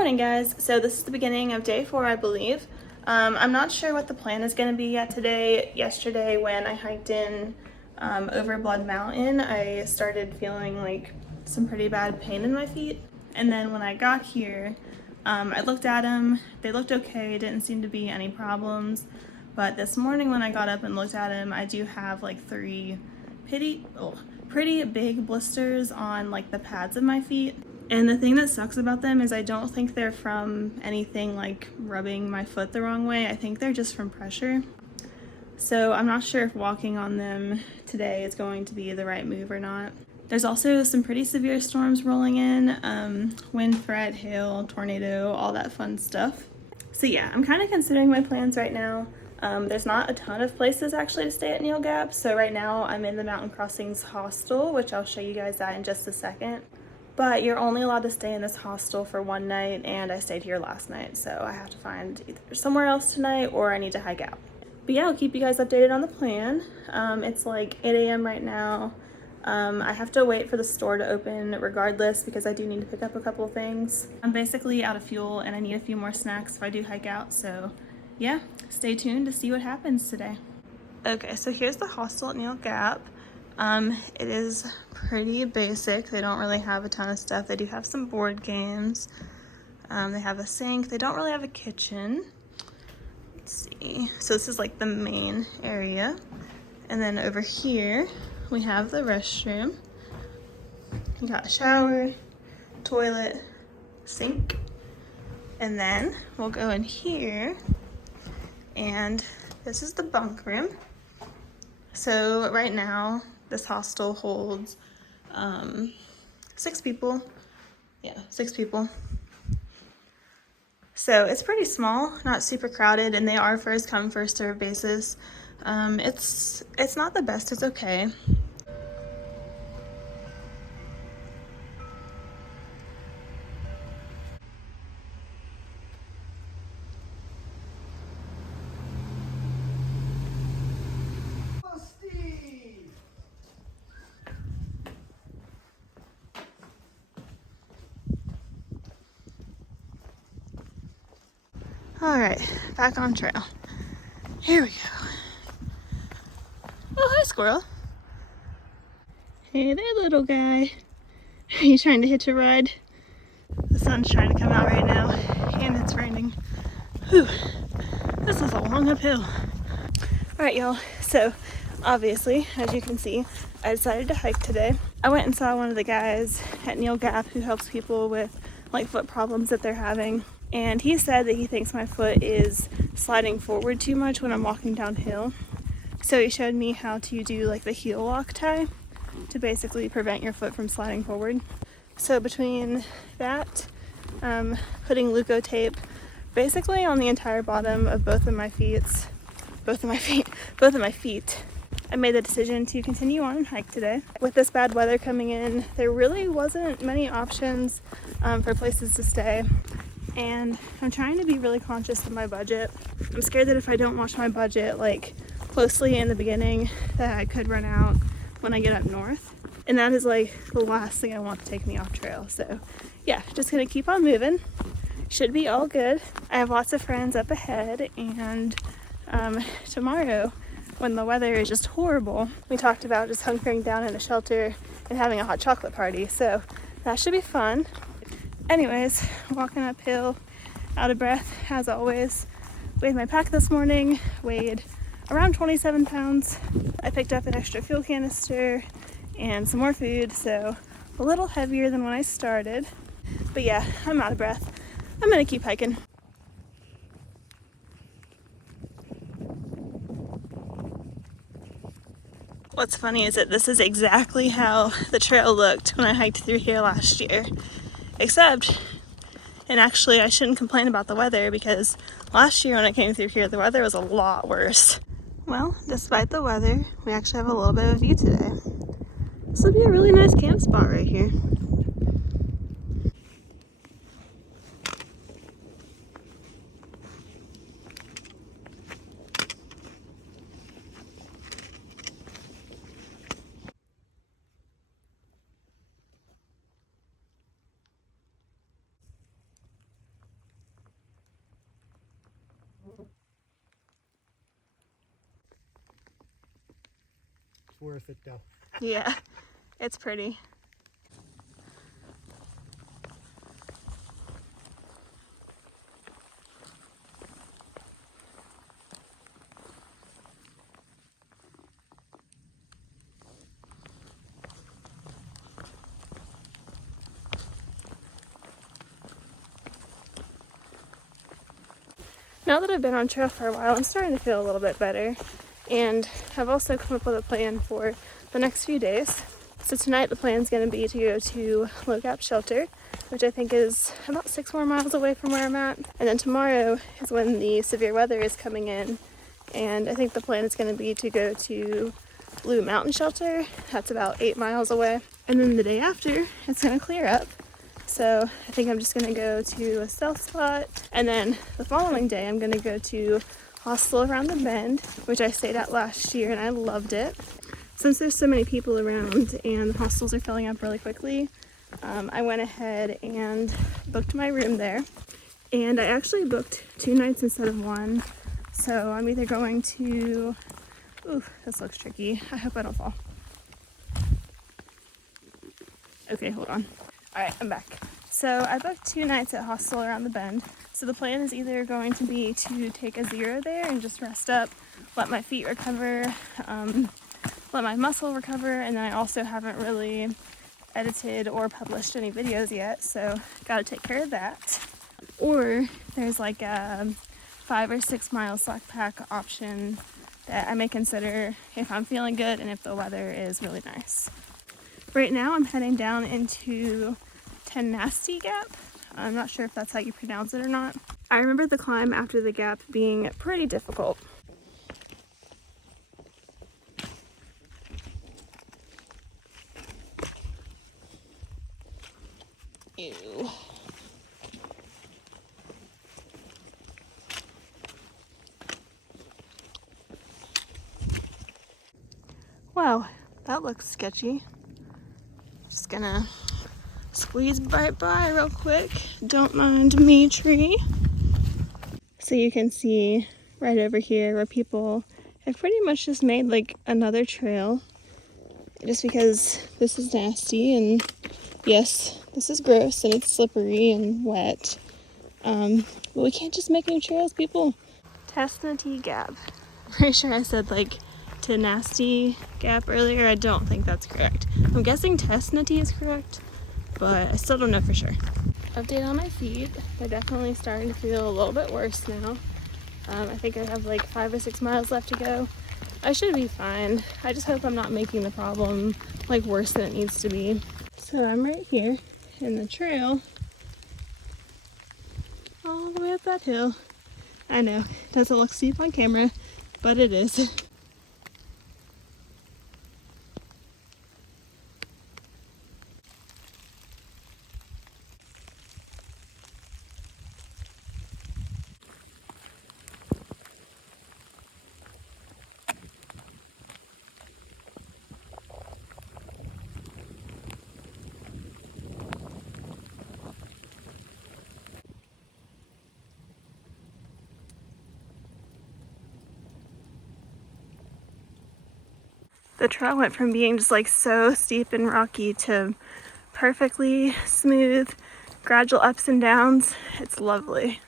morning, guys. So this is the beginning of day 4, I believe. I'm not sure what the plan is going to be yet today. Yesterday when I hiked in over Blood Mountain, I started feeling like some pretty bad pain in my feet. And then when I got here, I looked at them. They looked okay. Didn't seem to be any problems. But this morning when I got up and looked at them, I do have like 3 pretty big blisters on like the pads of my feet. And the thing that sucks about them is I don't think they're from anything like rubbing my foot the wrong way. I think they're just from pressure. So I'm not sure if walking on them today is going to be the right move or not. There's also some pretty severe storms rolling in, wind threat, hail, tornado, all that fun stuff. So yeah, I'm kind of considering my plans right now. There's not a ton of places actually to stay at Neel Gap. So right now I'm in the Mountain Crossings Hostel, which I'll show you guys that in just a second. But you're only allowed to stay in this hostel for 1 night, and I stayed here last night, so I have to find either somewhere else tonight or I need to hike out. But yeah, I'll keep you guys updated on the plan. It's like 8 a.m. right now. I have to wait for the store to open regardless because I do need to pick up a couple of things. I'm basically out of fuel and I need a few more snacks if I do hike out, so yeah, stay tuned to see what happens today. Okay, so here's the hostel at Neel Gap. It is pretty basic. They don't really have a ton of stuff. They do have some board games. They have a sink. They don't really have a kitchen. Let's see. So this is like the main area. And then over here, we have the restroom. You got a shower, toilet, sink. And then we'll go in here. And this is the bunk room. So right now, this hostel holds 6 people. Yeah, 6 people. So it's pretty small, not super crowded, and they are first come, first serve basis. It's not the best, it's okay. All right, back on trail. Here we go. Oh, hi, squirrel. Hey there, little guy. Are you trying to hitch a ride? The sun's trying to come out right now, and it's raining. Whew, this is a long uphill. All right, y'all, so obviously, as you can see, I decided to hike today. I went and saw one of the guys at Neel Gap who helps people with like foot problems that they're having. And he said that he thinks my foot is sliding forward too much when I'm walking downhill. So he showed me how to do like the heel lock tie to basically prevent your foot from sliding forward. So between that, putting Leuco tape basically on the entire bottom of both of my feet, I made the decision to continue on and hike today. With this bad weather coming in, there really wasn't many options for places to stay. And I'm trying to be really conscious of my budget. I'm scared that if I don't watch my budget like closely in the beginning, that I could run out when I get up north. And that is like the last thing I want to take me off trail. So yeah, just gonna keep on moving. Should be all good. I have lots of friends up ahead, and tomorrow when the weather is just horrible, we talked about just hunkering down in a shelter and having a hot chocolate party. So that should be fun. Anyways, walking uphill, out of breath as always. Weighed my pack this morning, weighed around 27 pounds. I picked up an extra fuel canister and some more food, so a little heavier than when I started. But yeah, I'm out of breath. I'm gonna keep hiking. What's funny is that this is exactly how the trail looked when I hiked through here last year. Except, and actually I shouldn't complain about the weather because last year when I came through here, the weather was a lot worse. Well, despite the weather, we actually have a little bit of a view today. This would be a really nice camp spot right here. It's worth it though. Yeah, it's pretty. Now that I've been on trail for a while, I'm starting to feel a little bit better, and I've also come up with a plan for the next few days. So tonight the plan is going to be to go to Neel Gap shelter, which I think is about 6 more miles away from where I'm at. And then tomorrow is when the severe weather is coming in, and I think the plan is going to be to go to Blue Mountain Shelter. That's about 8 miles away. And then the day after, it's going to clear up. So I think I'm just going to go to a stealth spot, and then the following day I'm going to go to Hostel around the bend, which I stayed at last year and I loved it. Since there's so many people around and the hostels are filling up really quickly, I went ahead and booked my room there. And I actually booked 2 nights instead of 1. So I'm either going to... Ooh, this looks tricky. I hope I don't fall. Okay, hold on. Alright, I'm back. So I booked 2 nights at Hostel around the bend. So the plan is either going to be to take a 0 there and just rest up, let my feet recover, let my muscle recover, and then I also haven't really edited or published any videos yet, so gotta take care of that. Or there's like a 5 or 6 mile slack pack option that I may consider if I'm feeling good and if the weather is really nice. Right now I'm heading down into Neel Gap. I'm not sure if that's how you pronounce it or not. I remember the climb after the gap being pretty difficult. Ew. Wow, that looks sketchy. Just gonna squeeze right by real quick. Don't mind me, tree. So you can see right over here where people have pretty much just made like another trail. Just because this is nasty, and yes, this is gross and it's slippery and wet. But we can't just make new trails, people. Neel Gap. Pretty sure I said like to nasty gap earlier. I don't think that's correct. I'm guessing Tesnity is correct, but I still don't know for sure. Update on my feet. They're definitely starting to feel a little bit worse now. I think I have like 5 or 6 miles left to go. I should be fine. I just hope I'm not making the problem like worse than it needs to be. So I'm right here in the trail all the way up that hill. I know, it doesn't look steep on camera, but it is. The trail went from being just like so steep and rocky to perfectly smooth, gradual ups and downs. It's lovely.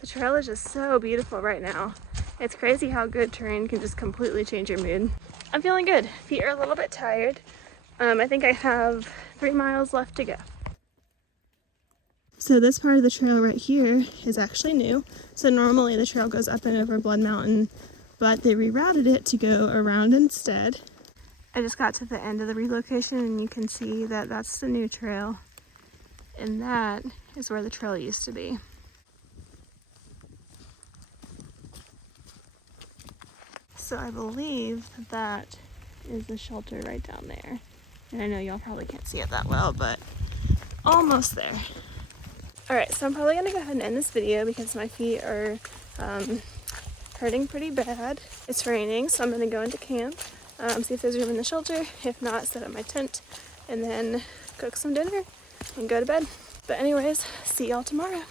The trail is just so beautiful right now. It's crazy how good terrain can just completely change your mood. I'm feeling good. Feet are a little bit tired. I think I have 3 miles left to go. So this part of the trail right here is actually new. So normally the trail goes up and over Blood Mountain, but they rerouted it to go around instead. I just got to the end of the relocation and you can see that that's the new trail, and that is where the trail used to be. So I believe that is the shelter right down there. And I know y'all probably can't see it that well, but almost there. Alright, so I'm probably going to go ahead and end this video because my feet are hurting pretty bad. It's raining, so I'm going to go into camp, see if there's room in the shelter. If not, set up my tent, and then cook some dinner and go to bed. But anyways, see y'all tomorrow.